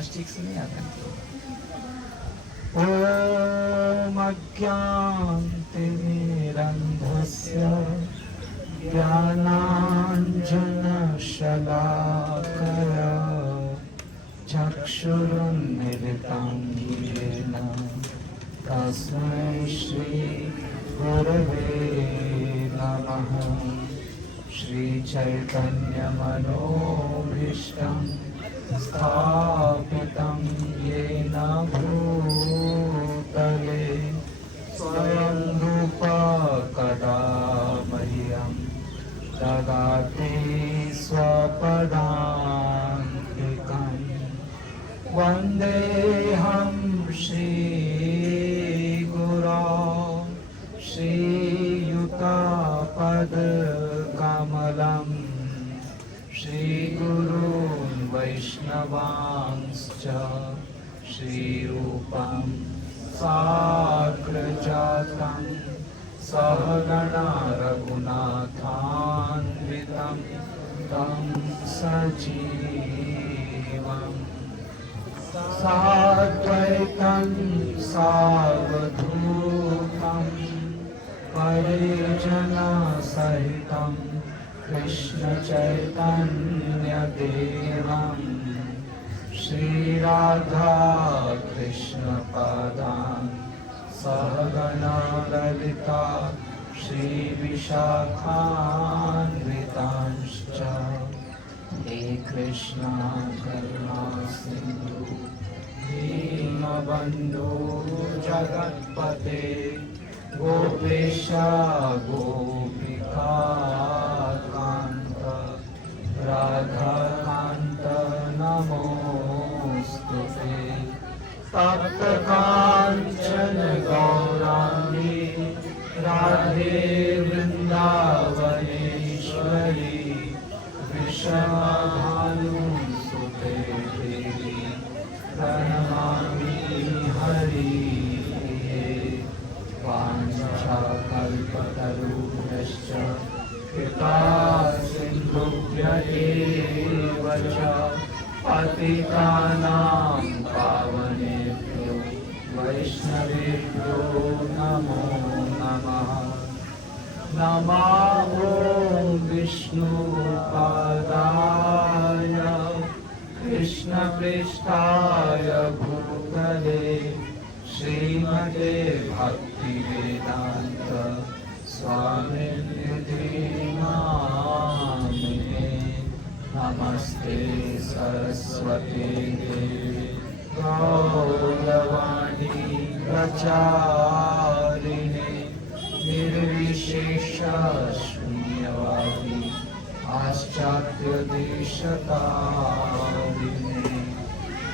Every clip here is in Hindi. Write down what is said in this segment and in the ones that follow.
आवाज ठीक से नहीं आता। ओम अज्ञानतिमिरन्धस्य ज्ञानाञ्जनशलाकया चक्षुरुन्मिलितं येन तस्मै श्रीगुरवे नमः। श्रीचैतन्यमनोभीष्टं स्थापितं येन भूतले स्वयं रूपा कदा मह्यं ददाति स्वपदान्तिकम्। वन्देऽहं श्रीगुरो श्रीयुतापदकमलम् श्रीगुरून् वैष्णवांश्च श्रीरूपं साग्रजातं सहगणा रघुनाथान्वितं तं सजीवम् साद्वैतं सावधूतं परिजनसहितं कृष्णचैतन्यदेवं श्रीराधा कृष्णपादान् सहगणा ललिता श्रीविशाखान्वितांश्च। हे कृष्णा करुणा सिन्धु दीनबन्धो जगत्पते गोपेश गोपिका कान्त राधाकान्त नमोस्तुते। तप्तकाञ्चन गौराङ्गी राधे वृन्दावनेश्वरी विषमभानुसुते देवी प्रणमामि हरिये। वाञ्छाकल्पतरुभ्यश्च कृपा सिन्धुभ्य एव च पतितानां पावनेभ्यो वैष्णवेभ्यो नमो नमः। नमो विष्णुपादाय कृष्णप्रेष्ठाय भूतले श्रीमते भक्तिवेदान्त स्वामिनिधि नामिने। नमस्ते सरस्वती देवी गौरवाणी प्रचारिणे निर्विशेष शून्यवादी पाश्चात्यदेशतारिणे।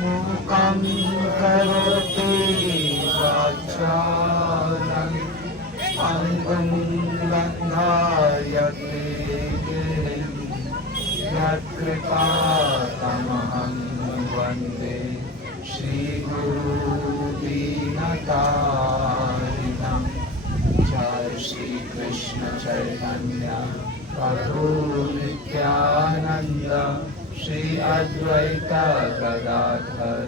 मूकं करोति वाचालं पङ्गुं लङ्घयते गिरिं यत्कृपातमहं वन्दे श्रीगुरुदीनतारिणम्। जय श्री कृष्ण चैतन्य प्रभु नित्यानंद श्री अद्वैत गदाधर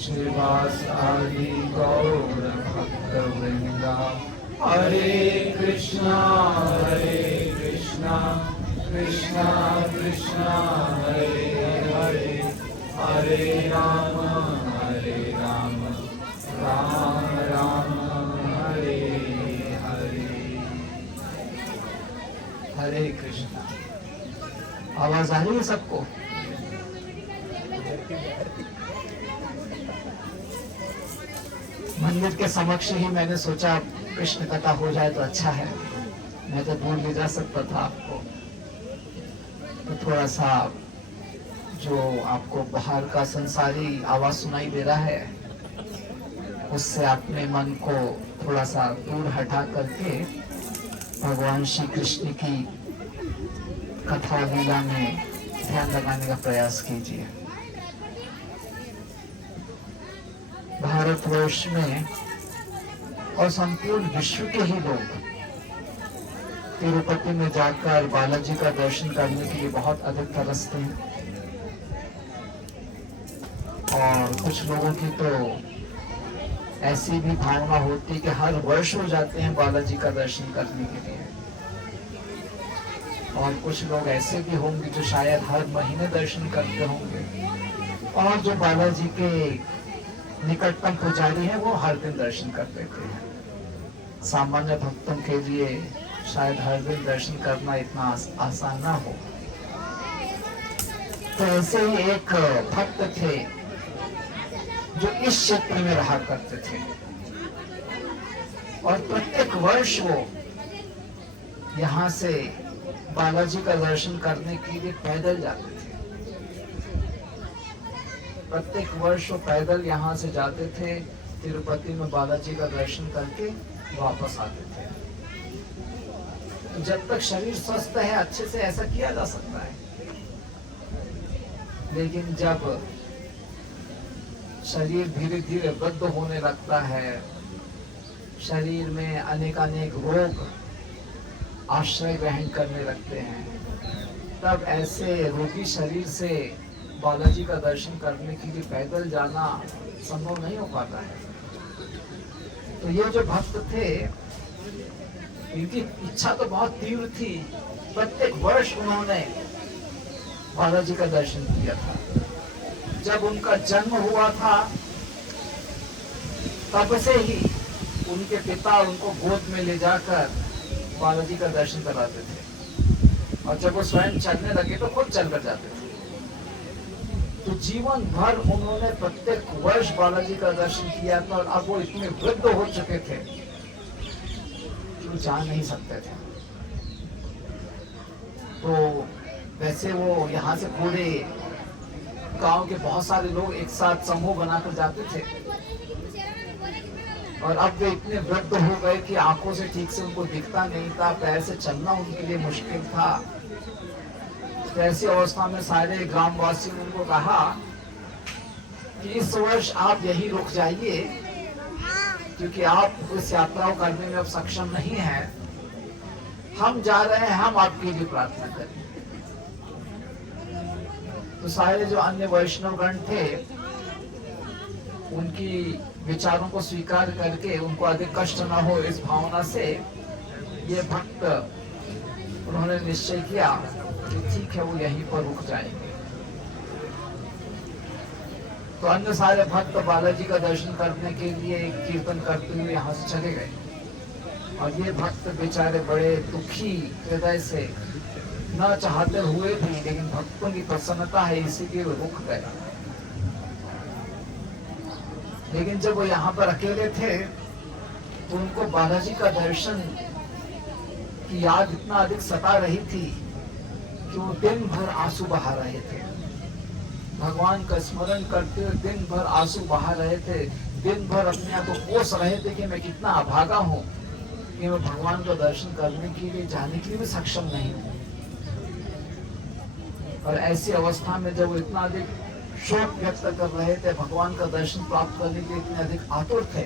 श्रीवासादि गौर भक्तवृंद। हरे कृष्णा कृष्णा कृष्णा हरे हरे हरे राम राम राम हरे हरे। हरे कृष्णा। आवाज आ रही है सबको? मंदिर के समक्ष ही मैंने सोचा कृष्ण कथा हो जाए तो अच्छा है। मैं तो दूर ले जा सकता था आपको, तो थोड़ा सा जो आपको बाहर का संसारी आवाज सुनाई दे रहा है उससे अपने मन को थोड़ा सा दूर हटा करके भगवान श्री कृष्ण की कथा लीला में ध्यान लगाने का प्रयास कीजिए। भारतवर्ष में और संपूर्ण विश्व के ही लोग तिरुपति में जाकर बालाजी का दर्शन करने के लिए बहुत अधिक तरसते हैं। और कुछ लोगों की तो ऐसी भी भावना होती है कि हर वर्ष हो जाते हैं बालाजी का दर्शन करने के लिए, और कुछ लोग ऐसे भी होंगे जो शायद हर महीने दर्शन करते होंगे, और जो बालाजी के निकटतम पुजारी हैं वो हर दिन दर्शन करते थे। सामान्य भक्तों के लिए शायद हर दिन दर्शन करना इतना आसान ना हो। तो ऐसे ही एक भक्त थे जो इस क्षेत्र में रहा करते थे, और प्रत्येक वर्ष वो यहाँ से बालाजी का दर्शन करने के लिए पैदल जाते थे। प्रत्येक वर्ष वो पैदल यहाँ से जाते थे, तिरुपति में बालाजी का दर्शन करके वापस आते थे। तो जब तक शरीर स्वस्थ है अच्छे से ऐसा किया जा सकता है, लेकिन जब शरीर धीरे धीरे वृद्ध होने लगता है, शरीर में अनेकानेक रोग आश्रय ग्रहण करने लगते हैं, तब ऐसे रोगी शरीर से बालाजी का दर्शन करने के लिए पैदल जाना संभव नहीं हो पाता है। तो ये जो भक्त थे, इनकी इच्छा तो बहुत तीव्र थी, प्रत्येक वर्ष उन्होंने बालाजी का दर्शन किया था। जब उनका जन्म हुआ था तब से ही उनके पिता उनको गोद में ले जाकर बालाजी का दर्शन कराते थे, और जब वो स्वयं चलने लगे तो खुद चलकर जाते थे। तो जीवन भर उन्होंने प्रत्येक वर्ष बालाजी का दर्शन किया था, और अब वो इतने वृद्ध हो चुके थे कि वो जा नहीं सकते थे। तो वैसे वो यहाँ से पूरे गांव के बहुत सारे लोग एक साथ समूह बनाकर जाते थे, और अब वे इतने वृद्ध हो गए कि आंखों से ठीक से उनको दिखता नहीं था, पैर से चलना उनके लिए मुश्किल था। तो ऐसी अवस्था में सारे ग्रामवासियों ने उनको कहा कि इस वर्ष आप यही रुक जाइए, क्योंकि आप इस यात्रा को करने में अब सक्षम नहीं है। हम जा रहे हैं, हम आपके लिए प्रार्थना करें। तो सारे जो अन्य वैष्णवगण थे, उनकी विचारों को स्वीकार करके उनको अधिक कष्ट न हो इस भावना से ये भक्त उन्होंने निश्चय किया कि ठीक है, वो यहीं पर रुक जाएंगे। तो अन्य सारे भक्त बालाजी का दर्शन करने के लिए कीर्तन करते हुए यहाँ से चले गए, और ये भक्त बेचारे बड़े दुखी हृदय से न चाहते हुए भी, लेकिन भक्तों की प्रसन्नता है इसीलिए वो रुक गए। लेकिन जब वो यहाँ पर अकेले थे तो उनको बालाजी का दर्शन की याद इतना अधिक सता रही थी कि वो दिन भर आंसू बहा रहे थे। भगवान का स्मरण करते हुए दिन भर आंसू बहा रहे थे, दिन भर अपने आप को कोस रहे थे कि मैं कितना अभागा हूँ कि मैं भगवान का दर्शन करने के लिए, जाने के लिए भी सक्षम नहीं हूँ। और ऐसी अवस्था में जब वो इतना अधिक शोक व्यक्त कर रहे थे, भगवान का दर्शन प्राप्त करने के लिए इतने अधिक आतुर थे,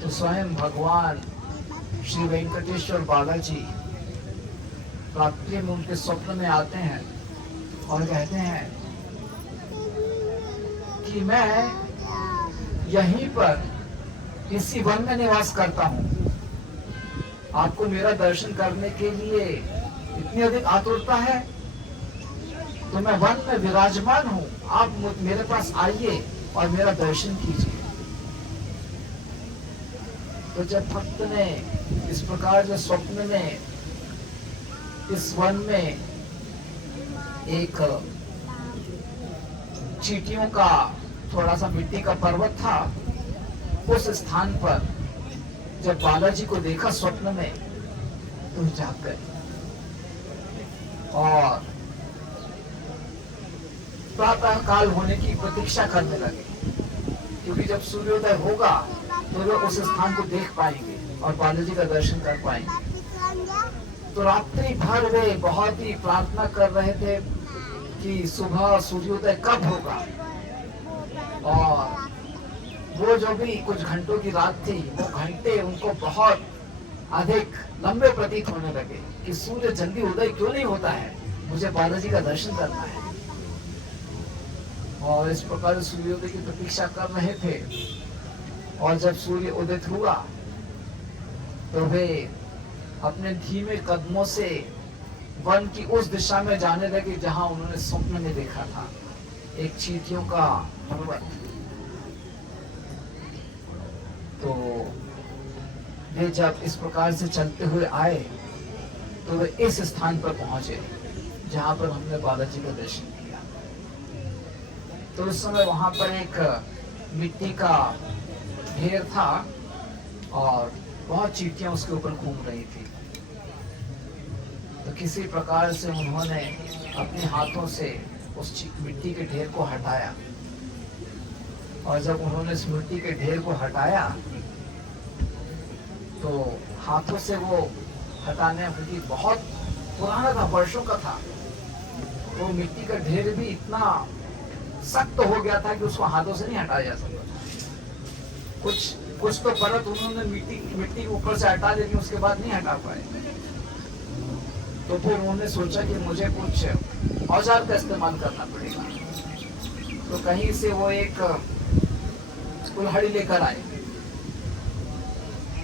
तो स्वयं भगवान श्री वेंकटेश्वर बालाजी रात्रि में उनके स्वप्न में आते हैं और कहते हैं कि मैं यहीं पर इसी वन में निवास करता हूँ, आपको मेरा दर्शन करने के लिए इतनी अधिक आतुरता है, तो मैं वन में विराजमान हूँ, आप मेरे पास आइए और मेरा दर्शन कीजिए। तो जब भक्त ने इस प्रकार जो स्वप्न में इस वन में एक चींटियों का थोड़ा सा मिट्टी का पर्वत था, उस स्थान पर जब बालाजी को देखा स्वप्न में तो जाग गए और प्रातः काल होने की प्रतीक्षा करने लगे, क्योंकि जब सूर्योदय होगा तो वे उस स्थान को देख पाएंगे और बालाजी का दर्शन कर पाएंगे। तो रात्रि भर वे बहुत ही प्रार्थना कर रहे थे कि सुबह सूर्योदय कब होगा, और वो जो भी कुछ घंटों की रात थी, वो घंटे उनको बहुत अधिक लंबे प्रतीत होने लगे कि सूर्य जल्दी उदय क्यों नहीं होता है, मुझे बालाजी का दर्शन करना है। और इस प्रकार सूर्योदय की प्रतीक्षा कर रहे थे। और जब सूर्य उदित हुआ तो वे अपने धीमे कदमों से वन की उस दिशा में जाने लगे जहां उन्होंने स्वप्न में देखा था, एक चींटियों का पर्वत। तो वे जब इस प्रकार से चलते हुए आए तो वे इस स्थान पर पहुंचे जहां पर हमने बालाजी का दर्शन किया। तो उस समय वहां पर एक मिट्टी का ढेर था और बहुत चींटियां उसके ऊपर घूम रही थी। तो किसी प्रकार से उन्होंने अपने हाथों से उस मिट्टी के ढेर को हटाया। और जब उन्होंने इस मिट्टी के ढेर को हटाया तो हाथों से वो हटाने क्योंकि बहुत पुराना था, वर्षों का था, वो मिट्टी का ढेर भी इतना सख्त हो गया था कि उसको हाथों से नहीं हटाया जा सकता था। कुछ तो परत उन्होंने मिट्टी के ऊपर से हटा, लेकिन उसके बाद नहीं हटा पाए। तो फिर उन्होंने सोचा कि मुझे कुछ औजार का इस्तेमाल करना पड़ेगा। तो कहीं से वो एक कुल्हाड़ी लेकर आए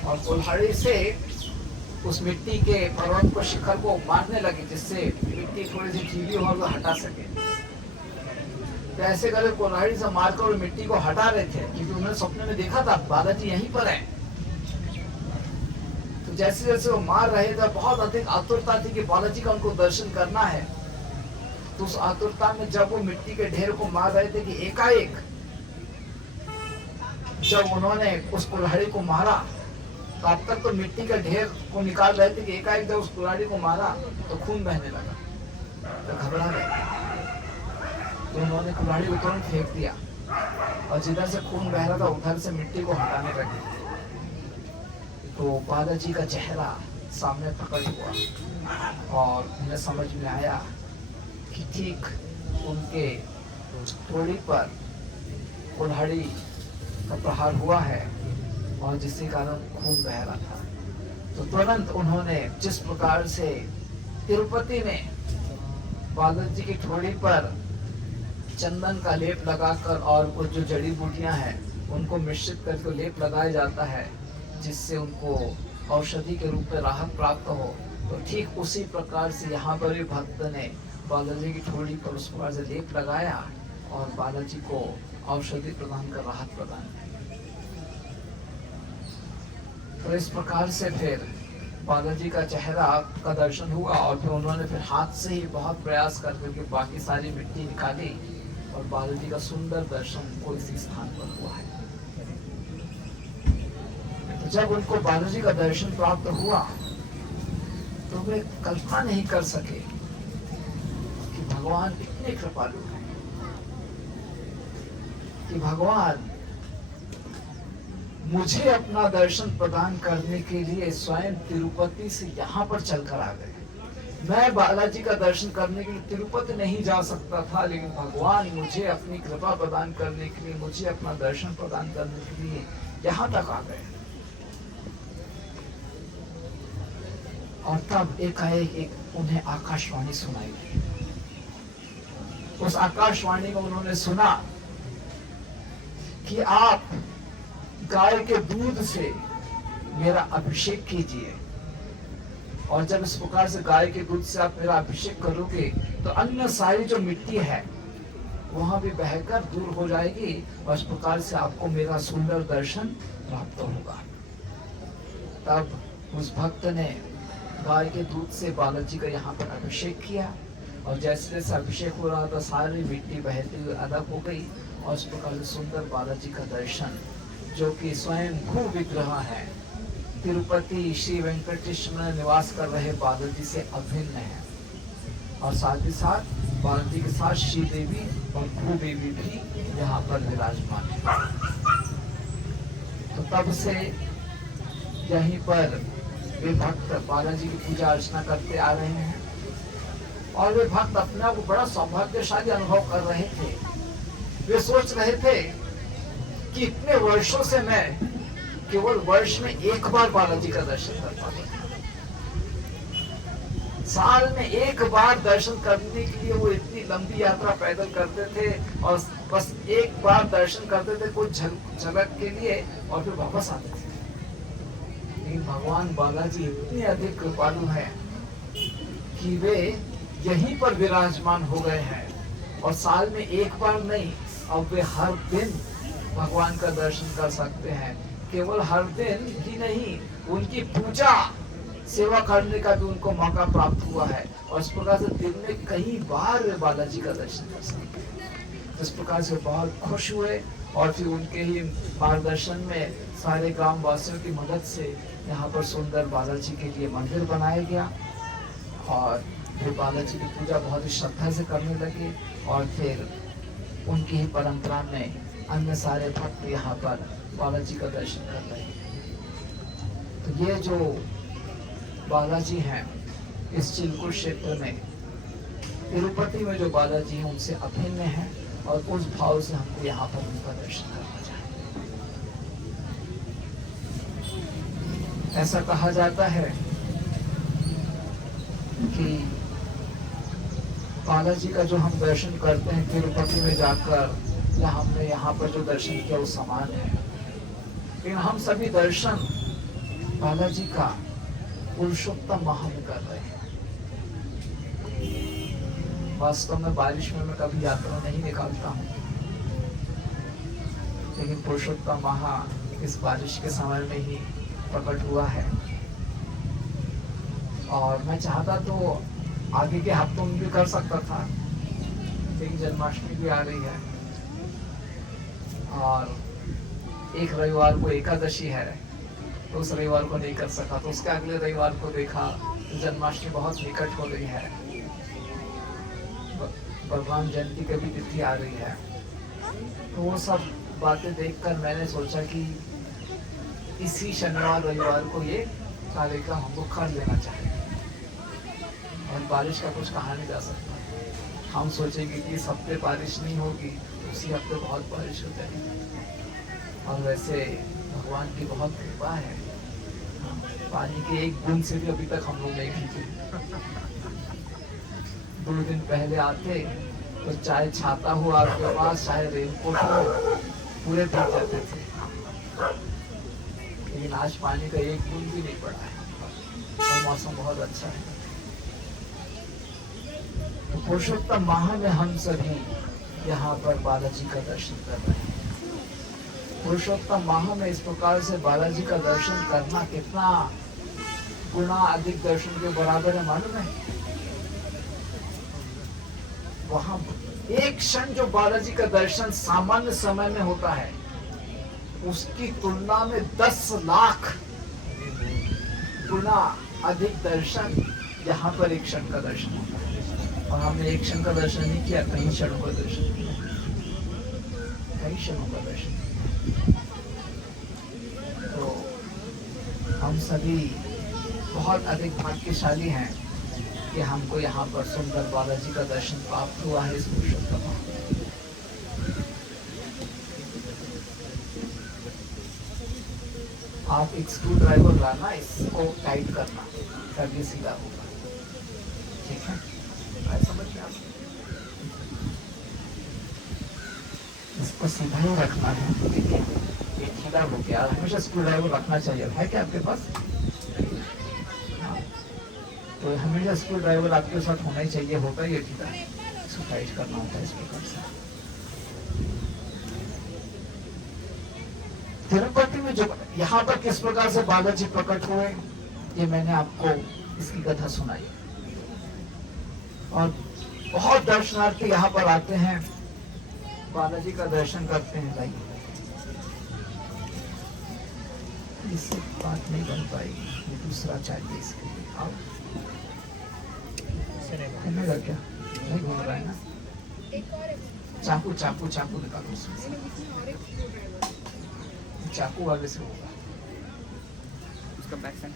और कुल्हाड़ी से उस मिट्टी के पर्वत को, शिखर को मारने लगे, जिससे मिट्टी थोड़ी सी ढीली हो और वो हटा सके। तो ऐसे करके कुल्हाड़ी से मारकर मिट्टी को हटा रहे थे, क्योंकि उन्होंने सपने में देखा था बालाजी यहीं पर है। तो जैसे जैसे वो मार रहे थे, बहुत अधिक आतुरता थी कि बालाजी का उनको दर्शन करना है। तो उस आतुरता में जब वो मिट्टी के ढेर को मार रहे थे कि एकाएक जब उन्होंने उस कुल्हाड़ी को मारा, तो अब तक तो मिट्टी का ढेर को निकाल रहे थे कि एकाएक जब उस कुल्हाड़ी को मारा तो खून बहने लगा। तो घबरा गए, तो उन्होंने कुल्हाड़ी को तुरंत फेंक दिया और जिधर से खून बह रहा था उधर से मिट्टी को हटाने लगे। तो बालाजी का चेहरा सामने प्रकट हुआ और उन्हें समझ में आया कि ठीक उनके थोड़ी पर कुल्हाड़ी का प्रहार हुआ है और जिसके कारण खून बह रहा था। तो तुरंत उन्होंने जिस प्रकार से तिरुपति में बालाजी की ठोड़ी पर चंदन का लेप लगाकर और कुछ जो जड़ी बूटियां हैं उनको मिश्रित करके लेप लगाया जाता है, जिससे उनको औषधि के रूप में राहत प्राप्त हो, तो ठीक उसी प्रकार से यहाँ पर भी भक्त ने बालाजी की ठोड़ी पर उस प्रकार से लेप लगाया और बालाजी को औषधि प्रदान कर राहत प्रदान की। तो इस प्रकार से फिर बालाजी का चेहरा का दर्शन हुआ और फिर उन्होंने फिर हाथ से ही बहुत प्रयास करके बाकी सारी मिट्टी निकाली और बालाजी का सुंदर दर्शन को इसी स्थान पर हुआ है। तो जब उनको बालाजी का दर्शन प्राप्त हुआ तो वे कल्पना नहीं कर सके कि भगवान इतने कृपालु हैं, कि भगवान मुझे अपना दर्शन प्रदान करने के लिए स्वयं तिरुपति से यहाँ पर चलकर आ गए। मैं बालाजी का दर्शन करने के लिए तिरुपति नहीं जा सकता था, लेकिन भगवान मुझे अपनी कृपा प्रदान करने के लिए, मुझे अपना दर्शन प्रदान करने के लिए यहाँ तक आ गए। और तब एकाएक उन्हें आकाशवाणी सुनाई दी। उस आकाशवाणी को उन्होंने सुना कि आप गाय के दूध से मेरा अभिषेक कीजिए, और जब इस प्रकार से गाय के दूध से आप मेरा अभिषेक करोगे तो अन्य सारी जो मिट्टी है वहां भी बहकर दूर हो जाएगी और इस प्रकार से आपको मेरा सुंदर दर्शन प्राप्त होगा। तब उस भक्त ने गाय के दूध से बालाजी का यहाँ पर अभिषेक किया और जैसे जैसे अभिषेक हो रहा था सारी मिट्टी बहती हुई अलग हो गई और इस प्रकार से सुंदर बालाजी का दर्शन, जो कि स्वयं भू विग्रह है, तिरुपति श्री वेंकटेश्वर में निवास कर रहे बालाजी से अभिन्न है। और साथ ही साथ बालाजी के साथ श्री देवी और भू देवी भी यहाँ पर विराजमान है। तो तब से यहीं पर वे भक्त बालाजी की पूजा अर्चना करते आ रहे हैं और वे भक्त अपने आप को बड़ा सौभाग्यशाली अनुभव कर रहे थे। वे सोच रहे थे कि इतने वर्षों से मैं केवल वर्ष में एक बार बालाजी का दर्शन कर पाता। साल में एक बार दर्शन करने के लिए वो इतनी लंबी यात्रा पैदल करते थे और बस एक बार दर्शन करते थे कुछ झलक के लिए और फिर वापस आते थे। लेकिन भगवान बालाजी इतने अधिक कृपालु हैं कि वे यहीं पर विराजमान हो गए हैं और साल में एक बार नहीं, अब वे हर दिन भगवान का दर्शन कर सकते हैं। केवल हर दिन ही नहीं, उनकी पूजा सेवा करने का भी उनको मौका प्राप्त हुआ है और इस प्रकार से दिन में कई बार वे बालाजी का दर्शन कर सकते हैं। इस प्रकार से बहुत खुश हुए और फिर उनके ही मार्गदर्शन में सारे ग्राम वासियों की मदद से यहाँ पर सुंदर बालाजी के लिए मंदिर बनाया गया और फिर बालाजी की पूजा बहुत ही श्रद्धा से करने लगे और फिर उनकी ही परंपरा में अन्य सारे भक्त यहाँ पर बालाजी का दर्शन कर रहे हैं। तो ये जो बालाजी हैं इस चिलकुट क्षेत्र में, तिरुपति में जो बालाजी हैं उनसे अभिन्न है और उस भाव से हमको यहाँ पर उनका दर्शन करना चाहिए। ऐसा कहा जाता है कि बालाजी का जो हम दर्शन करते हैं तिरुपति में जाकर या हमने यहाँ पर जो दर्शन किया वो समान है, लेकिन हम सभी दर्शन बालाजी का पुरुषोत्तम माह में कर रहे हैं। वास्तव में बारिश में मैं कभी यात्रा नहीं निकालता हूँ, लेकिन पुरुषोत्तम माह इस बारिश के समय में ही प्रकट हुआ है और मैं चाहता तो आगे के हफ्तों में भी कर सकता था, लेकिन जन्माष्टमी भी आ रही है और एक रविवार को एकादशी है तो उस रविवार को नहीं कर सका, तो उसके अगले रविवार को देखा तो जन्माष्टमी बहुत निकट हो रही है, भगवान जयंती की भी तिथि आ रही है। तो वो सब बातें देखकर मैंने सोचा कि इसी शनिवार रविवार को ये कार्यक्रम हमको कर लेना चाहिए। और बारिश का कुछ कहा नहीं जा सकता, हम सोचेंगे कि इस हफ्ते बारिश नहीं होगी, उसी हफ्ते बहुत बारिश हो जाएगी। और वैसे भगवान की बहुत कृपा है, पानी के एक बूंद से भी अभी तक हम लोग नहीं भीगे। 2 दिन पहले आते तो चाहे छाता हो आपके पास, चाहे रेनकोट हो, पूरे भीग जाते थे, लेकिन आज पानी का एक बूंद भी नहीं पड़ा है और मौसम बहुत अच्छा है। तो पुरुषोत्तम माह में हम सभी यहाँ पर बालाजी का दर्शन कर रहे हैं। पुरुषोत्तम माह में इस प्रकार से बालाजी का दर्शन करना कितना गुना अधिक दर्शन के बराबर है मालूम है? वहां एक क्षण जो बालाजी का दर्शन सामान्य समय में होता है, उसकी तुलना में 10 लाख गुना अधिक दर्शन यहाँ पर एक क्षण का दर्शन होता है। और हमने एक क्षण का दर्शन नहीं किया, कई क्षणों का दर्शन किया, कई क्षणों का दर्शन। तो हम सभी बहुत अधिक भाग्यशाली हैं कि हमको यहाँ पर सुंदर बालाजी का दर्शन प्राप्त हुआ है इस पुरुषोत्तम माह। आप एक स्क्रू ड्राइवर लाना, इसको टाइट करना, तभी सीधा होगा, ठीक है? समझ में आप इसको सीधा ही रखना है, ठीक है? ये ढीला हो गया, हमेशा स्क्रू ड्राइवर रखना चाहिए, है क्या आपके पास? तो हमेशा स्क्रू ड्राइवर आपके साथ होना ही चाहिए, होगा ये ढीला, इसको टाइट करना होता है इस प्रकार से। तिरुपति में जो यहाँ पर किस प्रकार से बालाजी प्रकट हुए, ये मैंने आपको इसकी कथा सुनाई और बहुत दर्शनार्थी यहाँ पर आते हैं, बालाजी का दर्शन करते हैं। भाई इससे बात नहीं बन पाएगी, ये दूसरा चाहिए इसके लिए। आओ, घूमेगा क्या? नहीं घूम रहा है ना? चाकू चाकू चाकू निकालो उसमें से, चाकू वाले से होगा। उसका बैक साइड